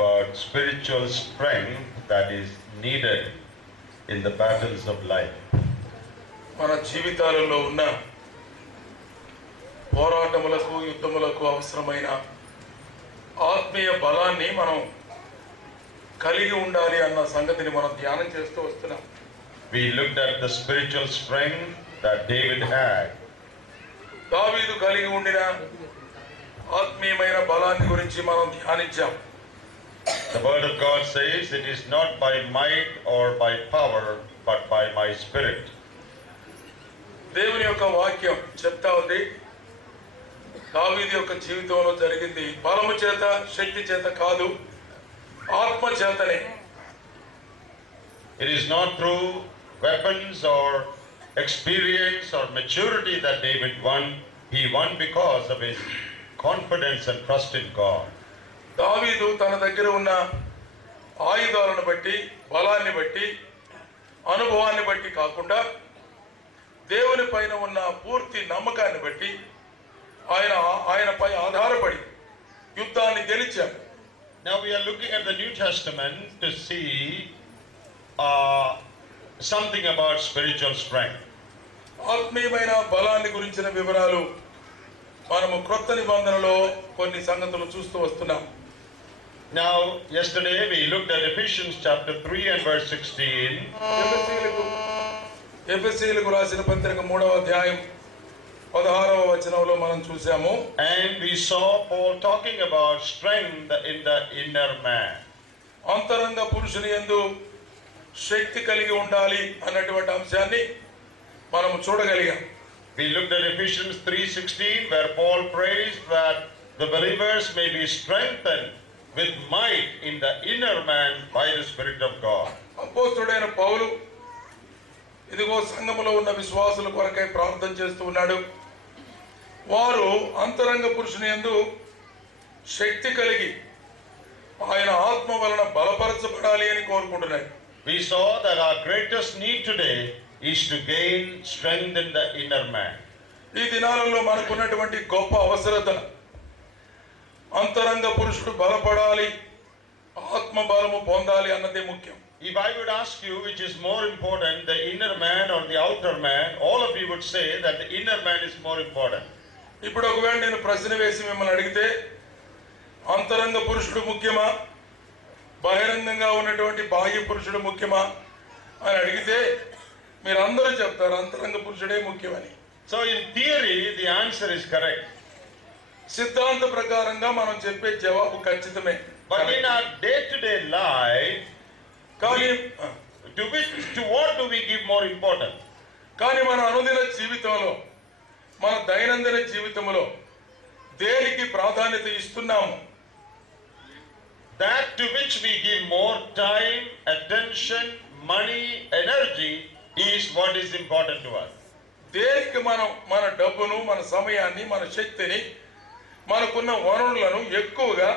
about spiritual strength that is needed in the battles of life. మన జీవితాలలో ఉన్న పోరాటములకు యుద్ధములకు అవసరమైన ఆత్మీయ బలాన్ని మనం కలిగి ఉండాలి అన్న సంగతిని మనం ధ్యానం చేస్తూ వస్తున్నాం. We looked at the spiritual strength that David had. దావీదు కలిగి ఉండిన ఆత్మీయమైన బలాన్ని గురించి మనం ధ్యానించాం. The word of God says, it is not by might or by power, but by my spirit. దేవుని యొక్క వాక్యం చెప్తా ఉంది, దావీదు యొక్క జీవితంలో జరిగింది బలము చేత శక్తి చేత కాదు, ఆత్మ చేతనే. It is not through weapons or experience or maturity that David won. He won because of his confidence and trust in God. దావీదు తన దగ్గర ఉన్న ఆయుధాలను బట్టి, బలాన్ని బట్టి, అనుభవాన్ని బట్టి కాకుండా దేవుని పైన ఉన్న పూర్తి నమ్మకాన్ని బట్టి ఆయనపై ఆధారపడి యుద్ధాన్ని గెలిచాడు. Now we are looking at the New Testament to see something about spiritual strength. ఆత్మీయమైన బలాన్ని గురించిన వివరాలు మనము క్రొత్త నిబంధనలో కొన్ని సంగతులు చూస్తూ వస్తున్నాం. Now, yesterday we looked at Ephesians chapter 3 and verse 16. ఎఫెసీయులకు రాసిన పత్రిక 3వ అధ్యాయం 16వ వచనంలో మనం చూసాము. And we saw Paul talking about strength in the inner man. అంతరంగ పురుషుని యందు శక్తి కలిగి ఉండాలి అన్నటువంటి అంశాన్ని మనం చూడగలిగాం. We looked at Ephesians 3:16 where Paul prays that the believers may be strengthened with might in the inner man by the Spirit of God. అపోస్తలుడైన పౌలు ఇదిగో సంఘములో ఉన్న విశ్వాసుల కొరకై ప్రార్థన చేస్తూ ఉన్నాడు. వారు అంతరంగ పురుషుని యందు శక్తి కలిగి ఆయన ఆత్మ వలన బలపరచబడాలి అని కోరుకుంటున్నాడు. We saw that our greatest need today is to gain strength in the inner man. ఈ దినాలలో మనకున్నటువంటి గొప్ప అవసరత అంతరంగ పురుషుడు బలపడాలి, ఆత్మ బలము పొందాలి అన్నదే ముఖ్యం. If I would ask you which is more important, the inner man or the outer man, all of you would say that the inner man is more important. ఇప్పుడు ఒకవేళ నేను ప్రశ్న వేసి మిమ్మల్ని అడిగితే అంతరంగ పురుషుడు ముఖ్యమా, బహిరంగంగా ఉన్నటువంటి బాహ్య పురుషుడు ముఖ్యమా అని అడిగితే మీరందరూ చెప్తారు అంతరంగ పురుషుడే ముఖ్యమని. So in theory the answer is correct. సిద్ధాంత ప్రకారంగా మనం చెప్పే జవాబు ఖచ్చితమే. But in our day-to-day life, కానీ to what do we give more importance? కానీ మన అనుదిన జీవితంలో, మన దైనందిన జీవితంలో దేనికి ప్రాధాన్యత ఇస్తున్నాము? That to which we give more time, attention, money, energy is what is important to us. దేనికి మనం మన డబ్బును, మన సమయాన్ని, మన శక్తిని, మనకున్న వనరులను ఎక్కువగా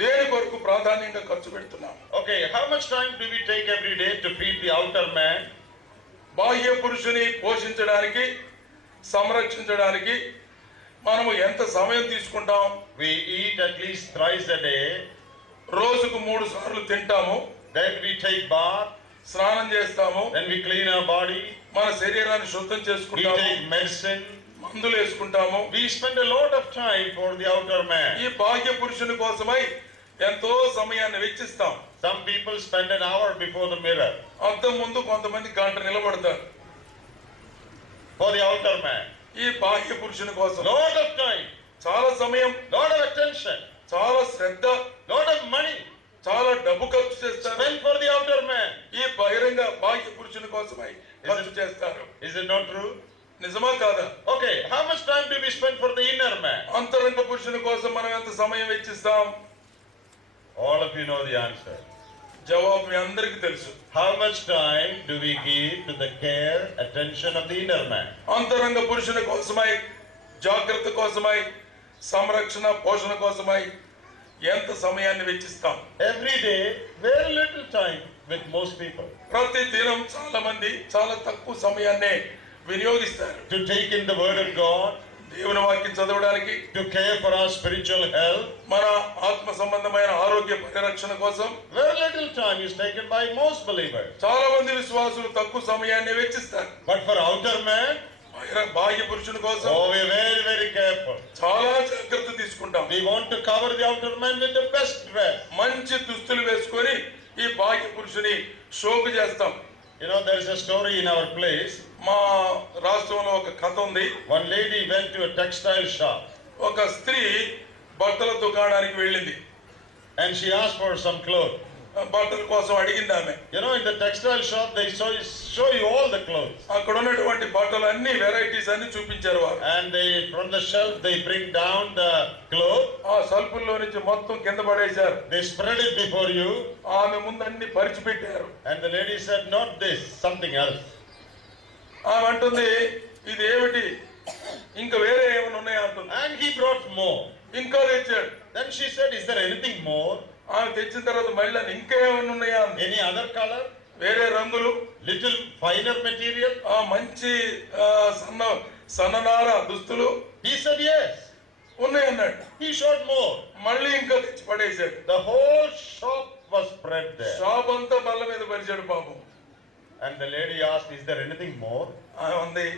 దేని కొరకు ప్రాధాన్యంగా ఖర్చు పెడుతున్నాం? Okay, how much time do we take every day to feed the outer man? బాహ్య పురుషుని పోషించడానికి, సంరక్షించడానికి మనము ఎంత సమయం తీసుకుంటాం? We eat at least thrice a day. రోజుకు 3 సార్లు తింటాము. Then we take bath. స్నానం చేస్తాము. Then we clean our body. మన శరీరాన్ని శుద్ధం We చేసుకుంటాము. take medicine. మందులు వేసుకుంటాము. We spend a lot of time for the outer man. ఈ బాహ్య పురుషుని కోసమై ఎంతో సమయాన్ని వెచ్చిస్తాం. Some people spend an hour before the mirror అద్దం ముందు కొంతమంది గంట నిలబడతారు for the outer man. ఈ బాహ్య పురుషుని కోసం. Lot of time, చాలా సమయం, lot of attention, చాలా శ్రద్ధ, lot of money చాలా డబ్బు ఖర్చు చేస్తారు. spent for the outer man. ఈ బహిరంగ బాహ్య పురుషుని కోసమై ఖర్చు చేస్తారు. Is it not true? నిజమా కాదా? Okay, how much time do we spend for the inner man? అంతరంగ పురుషుని కోసం మనం ఎంత సమయం వెచ్చిస్తాం? All of you know the answer. జవాబు మీ అందరికీ తెలుసు. How much time do we give to the care, attention of the inner man? అంతరంగ పురుషుని కోసమై, జాగ్రత్త కోసమై, సంరక్షణ పోషణ కోసమై ఎంత సమయాన్ని వెచ్చిస్తాం? Every day, very little time with most people. ప్రతి దినం చాలా మంది చాలా తక్కువ సమయాన్నే వినియోగిస్తారు. To take in the word of God, దేవుని వాక్యం చదవడానికి, to care for our spiritual health. మన ఆత్మ సంబంధమైన ఆరోగ్య పరిరక్షణ కోసం Very little time is taken by most believers. చాలా మంది విశ్వాసులు తక్కువ సమయాన్ని వెచ్చిస్తారు. But for outer man, బాహ్య పురుషుని కోసం oh, we are very, very careful. చాలా జాగ్రత్త తీసుకుంటాం. We want to cover the outer man with the best dress. మంచి దుస్తులు వేసుకొని ఈ బాహ్య పురుషుని షోకు చేస్తాం. You know, there is a story in our place. మా రాష్ట్రంలో ఒక కథ ఉంది. One lady went to a textile shop. ఒక స్త్రీ బట్టల దుకాణానికి వెళ్ళింది. And she asked for some clothes. బట్టల కోసం అడిగింది ఆమె. You know, in the textile shop, they show you all the clothes. అక్కడ ఉన్నటువంటి బట్టలు అన్ని వెరైటీస్ అన్ని చూపించారు వారు. And they, from the shelf, they bring down the clothes. ఆ షెల్ఫ్లో నుంచి మొత్తం కింద పడేశారు. They spread it before you. ఆమె ముందు అన్ని పరిచి పెట్టారు. And the lady said, not this, something else. ఆమె అంటుంది, ఇది ఏమిటి, ఇంకా వేరే ఏమైనా ఉన్నాయా అంటుంది. And he brought more. ఇంకా తెచ్చాడు. Then she said, is there anything more? ఆమె తెచ్చిన తర్వాత మళ్ళీ ఇంకా ఏమైనా ఉన్నాయా అంది. Any other color? వేరే రంగులు, Little finer material? మంచి సన్ననార దుస్తులు. He said, yes. ఉన్నాయన్నాడు. He showed more. మళ్ళీ ఇంకా తెచ్చి పడేశాడు. The whole shop was spread there. Shop అంతా బల్ల మీద పరిచాడు పాపం. And the lady asked, is there anything more? ఆమె ఉంది,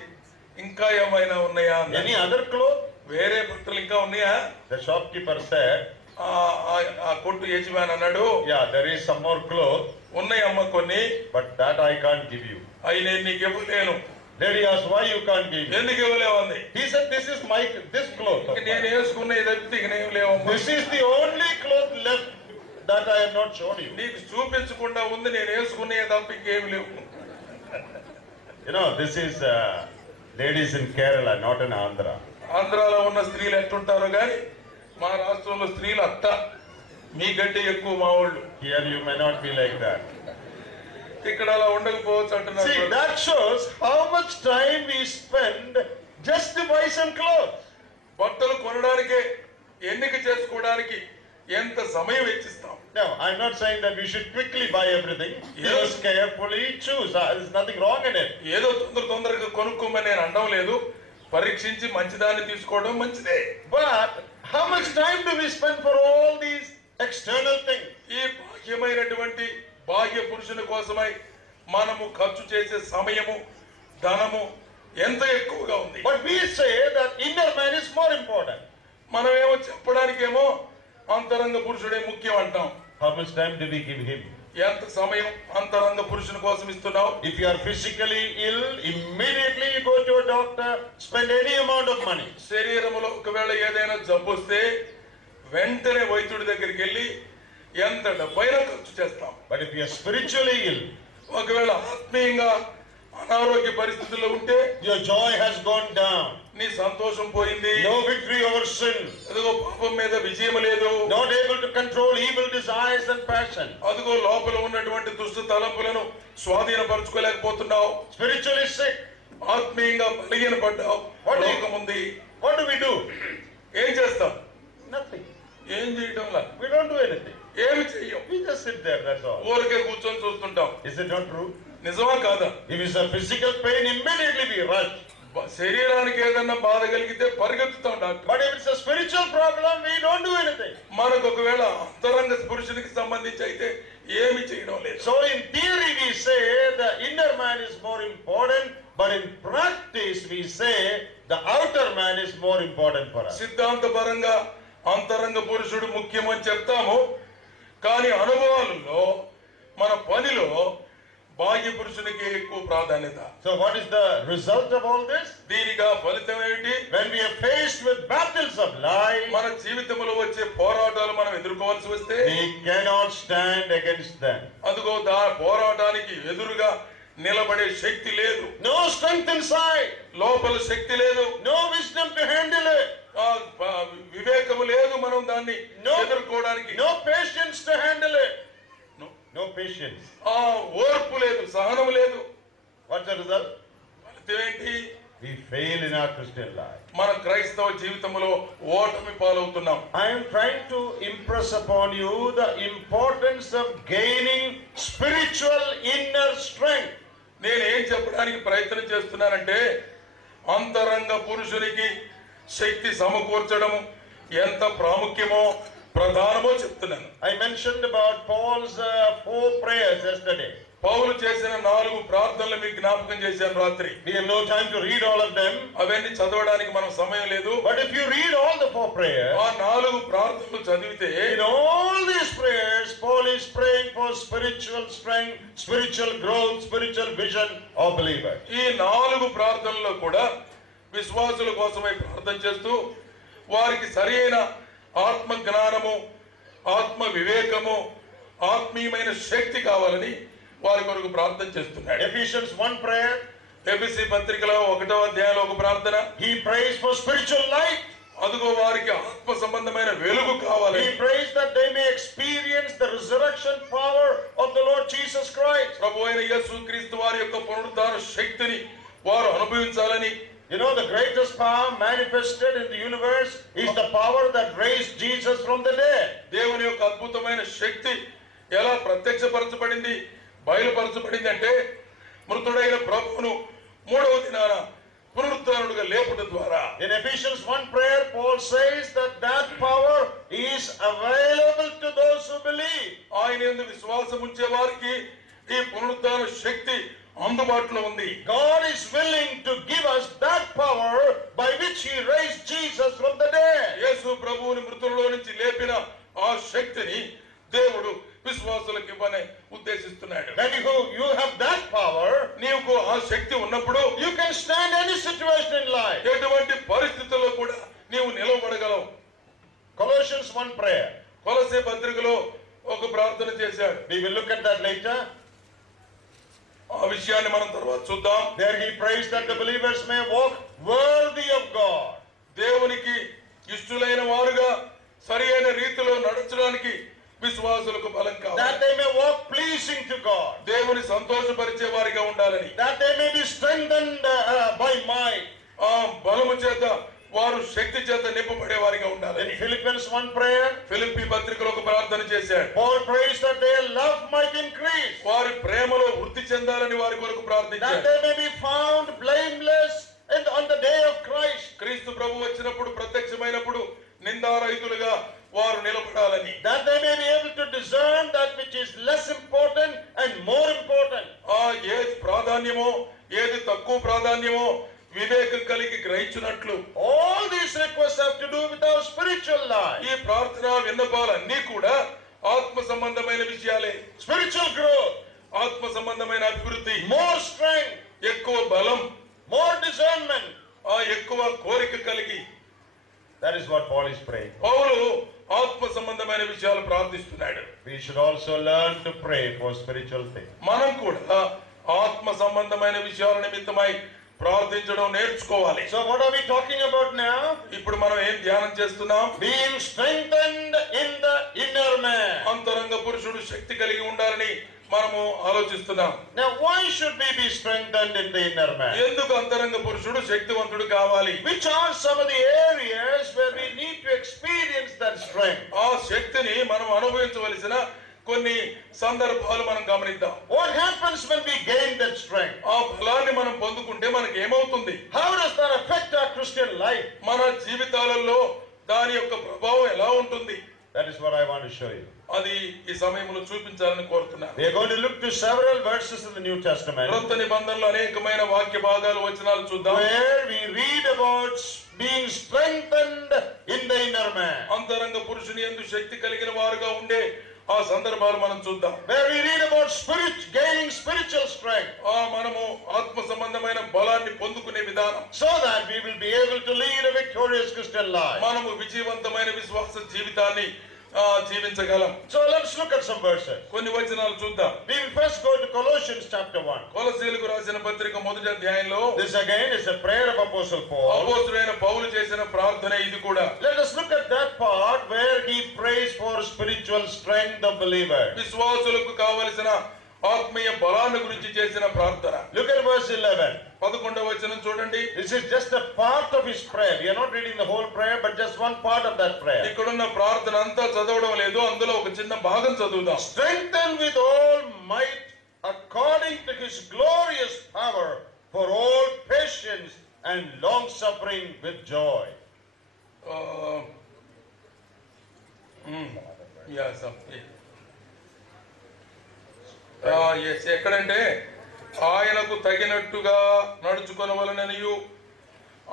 ఇంకా ఏమైనా ఉన్నాయా అన్నాడు. Any other clothes? వేరే బట్టలు ఇంకా ఉన్నాయా? The shopkeeper said, ఆ కొట్టు యజమాని అన్నాడు, yeah, there is some more clothes, ఉన్నాయమ్మ కొన్ని, but that I can't give you. అవి నేను నీకు ఇవ్వలేను. Lady asked, why you can't give me? ఎందుకు ఇవ్వలేవు అంది. He said, this cloth. నేను వేసుకున్నది తప్పితే ఇక నేను లేవమ్మా. This is the only cloth left that I have not shown you. నీకు చూపించకుండా ఉంది, నేను వేసుకున్నది తప్ప ఇంకేమి లేవు. You know, this is ladies in Kerala, not in Andhra. ఆంధ్రాలో ఉన్న స్త్రీలు ఎట్టుంటారో కానీ మా రాష్ట్రంలో స్త్రీలు అత్త మీకంటే ఎక్కువ మా వాళ్ళు. Here you may not be like that. ఇక్కడ అలా ఉండకపోవచ్చు అంటున్నారు. See, that shows how much time we spend just to buy some clothes. బట్టలు కొనడానికే, ఎన్నిక చేసుకోవడానికి ఎంత సమయం వెచ్చిస్తాం. No, I'm not saying that we should quickly buy everything. Just carefully choose. There's nothing wrong in it. ఏదో తొందరగా కొనుక్కోమని నేను అనడం లేదు. పరీక్షించి మంచిదాన్ని తీసుకోవడం మంచిదే. But how much time do we spend for all these external things? ఈ బాహ్యమైనటువంటి బాహ్య పురుషుని కోసమై మనము ఖర్చు చేసే సమయము, ధనము ఎంత ఎక్కువగా ఉంది. But we say that inner man is more important. మనమేమో చెప్పడానికేమో అంతరంగ పురుషుడే ముఖ్యం అంటాం. How much time do we give him? ఎంత సమయం అంతరంగ పురుషుని కోసం ఇస్తున్నావు? If you are physically ill, immediately you go to a doctor, spend any amount of money. శరీరములో ఒకవేళ ఏదైనా జబ్బు వస్తే వెంటనే వైద్యుడి దగ్గరికి వెళ్ళి ఎంత డబ్బైనా ఖర్చు చేస్తాం. But if you are spiritually ill, ఒకవేళ ఆత్మీయంగా అనారోగ్య పరిస్థితుల్లో ఉంటే your joy has gone down. నీ సంతోషం పోయింది. No victory over sin. అదిగో పాపం మీద విజయం లేదు. Not able to control evil desires and passion. అదిగో లోపల ఉన్నటువంటి దుష్ట తలంపులను స్వాధీనపరచుకోలేకపోతున్నావు. Spiritually sick. ఆత్మీయంగా బలహీనపడ్డావు. లోకం ఉంది. What do we do? ఏం చేస్తాం? Nothing. ఏం చేయటంలా? We don't do anything. ఏమి చెయ్యం. We just sit there, that's all. ఊరికే కూర్చొని చూస్తుంటాం. Is it not true? నిజమా కాదా? If it's a physical pain, immediately we rush. శరీరానికి ఏదన్నా బాధ కలిగితే పరిగెత్తుతాం doctor. But if it's a spiritual problem, we don't do anything. మనకు ఒకవేళ అంతరంగ పురుషునికి సంబంధించి అయితే ఏమి చేయడం లేదు. So in theory we say the inner man is more important, but in practice we say the outer man is more important for us. సిద్ధాంతపరంగా అంతరంగ పురుషుడు ముఖ్యమని చెప్తాము, కానీ అనుభవాలలో మన పనిలో బాహ్య పురుషునికి ఎక్కువ ప్రాధాన్యత. So what is the result of all this? దీనిగా ఫలితం ఏమిటి? When we are faced with battles of life, మన జీవితంలో వచ్చే పోరాటాలు మనం ఎదుర్కోవాల్సి వస్తే we cannot stand against them. అదిగో పోరాటానికి ఎదురుగా నిలబడే శక్తి లేదు. No strength inside. లోపల శక్తి లేదు. No wisdom to handle it. వివేకము లేదు మనం దాన్ని ఎదుర్కోవడానికి. No patience to handle it. No patience. ఓర్పు లేదు, సహనం లేదు. What's the result? ఫలితం ఏంటి? We fail in our Christian life. మన క్రైస్తవ జీవితంలో ఓటమి పాలవుతున్నాం. I am trying to impress upon you the importance of gaining spiritual inner strength. నేను ఏం చెప్పడానికి ప్రయత్నం చేస్తున్నానంటే అంతరంగ పురుషునికి శక్తి సమకూర్చడము ఎంత ప్రాముఖ్యమో ప్రధానమో చెప్తున్నాను. I mentioned about Paul's 4 prayers yesterday. పౌలు చేసిన 4 ప్రార్థనలు మీకు జ్ఞాపకం చేశాను రాత్రి. We have no time to read all of them. అవన్నీ చదవడానికి మనం సమయం లేదు. But if you read all the 4 prayers, ఆ 4 ప్రార్థనలు చదివితే in all these prayers, Paul is praying for spiritual strength, spiritual growth, spiritual vision of believers. ఈ 4 ప్రార్థనల్లో కూడా విశ్వాసుల కోసమై ప్రార్థన చేస్తూ వారికి సరైన ఆత్మ జ్ఞానము, ఆత్మ వివేకము, ఆత్మీయమైన శక్తి కావాలని వారి కొరకు ప్రార్థన చేస్తున్నాడు. Ephesians 1 prayer, ఎఫెసీ పత్రికలో 1వ అధ్యాయంలో ఒక ప్రార్థన. he prays for spiritual light. అదుగో వారికి ఆత్మ సంబంధమైన వెలుగు కావాలి. He prays that they may experience the resurrection power of the Lord Jesus Christ. ప్రభువైన యేసుక్రీస్తు వారి యొక్క పునరుద్ధాన శక్తిని వారు అనుభవించాలని. You know, the greatest power manifested in the universe is the power that raised Jesus from the dead. దేవుని యొక్క అద్భుతమైన శక్తి ఎలా ప్రత్యక్షపరచబడింది, బయలుపరచబడింది అంటే మృతుడైన ప్రభువును 3వ దినాన పునరుద్ధానుడుగా లేపుట ద్వారా. In Ephesians 1 prayer, Paul says that power is available to those who believe. ఆయన యందు విశ్వాసం ఉంచే వారికి ఈ పునరుద్ధాన శక్తి అందుబాటులో ఉంది. God is willing to give us that power by which he raised Jesus from the dead. యేసు ప్రభువుని మృతులలో నుంచి లేపిన ఆ శక్తిని దేవుడు విశ్వాసులకు ఇవ్వని ఉద్దేశిస్తున్నాడు. When you have that power, నీకు ఆ శక్తి ఉన్నప్పుడు you can stand any situation in life. ఎటువంటి పరిస్థితుల్లో కూడా నీవు నిలవబడగలవు. Colossians 1 prayer. కొలస్సే పత్రికలో ఒక ప్రార్థన చేశాడు. We will look at that later. ఆ విషయాన్ని మనం తర్వాత చూద్దాం. There he prays that the believers may walk worthy of God. దేవునికి ఇష్టలైన వారుగా సరైన రీతిలో నడచడానికి విశ్వాసులకు బలం కావాలి. That they may walk pleasing to God. దేవుని సంతోషపరిచే వారిగా ఉండాలని. That they may be strengthened by might. ఆ బలము చేత వారు శక్తి చేత నింపబడే వారిగా ఉండాలని. In Philippians 1 prayer, ఫిలిప్పీ పత్రికలో ఒక ప్రార్థన చేశాడు. Paul prays that their love might increase. వారి ప్రేమలో వృద్ధి చెందాలని వారి కొరకు That ప్రార్థించాడు. they may be found blameless on the day of Christ. క్రీస్తు ప్రభు వచ్చినప్పుడు ప్రత్యక్షమైనప్పుడు నిందారహితులుగా వారు నిలబడాలని. That they may be able to discern that which is less important and more important. ఏది ప్రాధాన్యమో ఏది తక్కువ ప్రాధాన్యమో వివేకం కలిగి గ్రహించినట్లు. All these requests have to do with our spiritual life. ఈ ప్రార్థన విన్నపాలన్నీ కూడా ఆత్మ సంబంధమైన విషయాలే. Spiritual growth, ఆత్మ సంబంధమైన అభివృద్ధి, more strength, ఎక్కువ బలం, more discernment. ఎక్కువ కోరిక కలిగి. That is what Paul is praying. పౌలు ఆత్మ సంబంధమైన విషయాలు ప్రార్థిస్తున్నాడు. We should also learn to pray for spiritual things. మనం కూడా ఆత్మ సంబంధమైన విషయాల నిమిత్తమై ప్రార్థించడం నేర్చుకోవాలి. So what are we talking about now? ఇప్పుడు మనం ఏం ధ్యానం చేస్తున్నాం? Being strengthened in the inner man. అంతరంగ పురుషుడు శక్తి కలిగి ఉండాలని మనము ఆలోచిస్తున్నాం. Now why should we be strengthened in the inner man? ఎందుకు అంతరంగ పురుషుడు శక్తివంతుడు కావాలి? Which are some of the areas where we need to experience that strength? ఆ శక్తిని మనం అనుభవించవలసిన కొన్ని సందర్భాలు మనం గమనిద్దాం. What happens when we gain that strength? ఆ బలాన్ని మనం పొందుకుంటే మనకి ఏమవుతుంది? How does that affect our Christian life? మన జీవితాలలో దాని యొక్క ప్రభావం ఎలా ఉంటుంది? That is what I want to show you. అది ఈ సమయంలో చూపించాలని కోరుతున్నాను. We are going to look to several verses in the New Testament క్రొత్త నిబంధనలో అనేకమైన వాక్య భాగాలు వచనాలు చూద్దాం. where we read about being strengthened in the inner man. అంతరంగ పురుషుని యందు శక్తి కలిగిన వారుగా ఉండే ఆ సందర్భాలు మనం చూద్దాం. Where we read about gaining spiritual strength. మనము ఆత్మ సంబంధమైన బలాన్ని పొందుకునే విధానం. So that we will be able to lead a victorious Christian life. మనము విజయవంతమైన విశ్వాస జీవితాన్ని జీవించగలం. So let's look at some verses. కొన్ని వచనాలు చూద్దాం. We will first go to Colossians chapter 1. కొలస్సీయులకు రాసిన పత్రిక 1వ అధ్యాయంలో This again is a prayer of Apostle Paul. అపోస్తలుడైన పౌలు చేసిన ప్రార్థన ఇది కూడా. Let us look at that part where he prays for spiritual strength of believers. విశ్వాసులకు కావలసిన ఆత్మీయ బలాన్ని గురించి చేసిన ప్రార్థన. Look at verse 11. 11వ వచనం చూడండి. This is just a part of his prayer. We are not reading the whole prayer, but just one part of that prayer. ఇక్కడున్న ప్రార్థన అంతా చదవడం లేదు, అందులో ఒక చిన్న భాగం చదువుదాం. Strengthen with all might according to his glorious power for all patience and long suffering with joy. ఎక్కడంటే ఆయనకు తగినట్టుగా నడుచుకొనవలననియు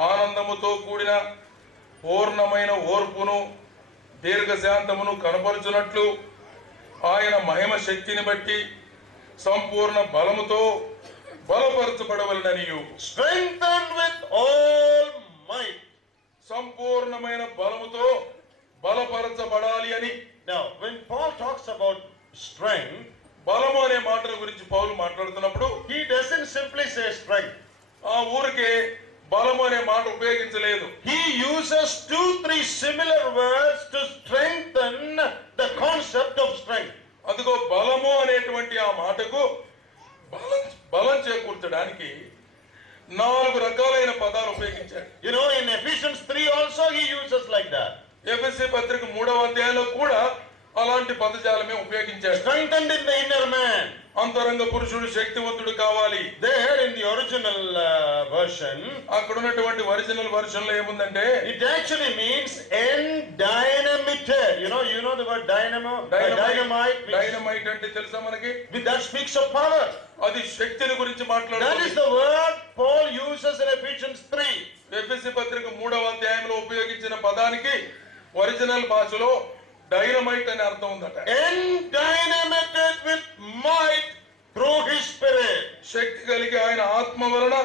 ఆనందముతో కూడిన పూర్ణమైన ఓర్పును దీర్ఘశాంతమును కనపరుచున్నట్లు ఆయన మహిమ శక్తిని బట్టి సంపూర్ణ బలముతో బలపరచబడవలననియు. Strengthened with all might. సంపూర్ణమైన బలముతో బలపరచబడాలి అని. Now, when Paul talks about strength, బలము అనే మాటల గురించి పౌలు మాట్లాడుతున్నప్పుడు he doesn't simply say strength. ఆ ఊరికే బలము అనే మాట ఉపయోగించలేదు. He uses 2-3 similar words to strengthen the concept of strength. అందుకో బలము అనేటువంటి ఆ మాటకు బలం చేకూర్చడానికి 4 రకాలైన పదాలు ఉపయోగించాడు. You know, in Ephesians 3 also he uses like that. ఎఫెసీ పత్రిక 3వ అధ్యాయంలో కూడా అలాంటి పదజాలమే ఉపయోగించాడు. Strengthened in the inner man. అంతరంగ పురుషుడు శక్తివంతుడు కావాలి. There in the original version, అక్కడ ఉన్నటువంటి ఒరిజినల్ వర్షన్ లో ఏముందంటే, it actually means endynamited. You know the word dynamo, dynamite. Dynamite అంటే తెలుసా మనకి? That speaks of power. అది శక్తిని గురించి That మాట్లాడుతుంది. is the word Paul uses in Ephesians 3. ఎఫెసీ పత్రిక 3వ అధ్యాయంలో ఉపయోగించిన పదానికి ఒరిజినల్ భాషలో డైనమైట్ అనే అర్థం ఉందట. Endynamited with might through his spirit. శక్తి కలిగి ఆయన ఆత్మ వలన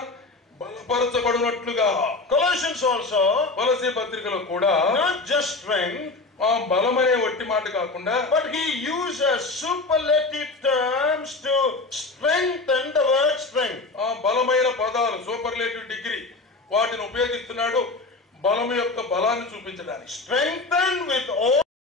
బలపరచబడినట్లుగా. Colossians also, కొలస్సీ పత్రికలో కూడా not just strength, ఆ బలమనే ఒట్టి మాట కాకుండా, but he uses superlative terms to strengthen the word strength. ఆ బలమైన పదాలు సూపర్లేటివ్ డిగ్రీ వాటిని ఉపయోగిస్తున్నాడు బలం యొక్క బలాన్ని చూపించడానికి. Strengthened with all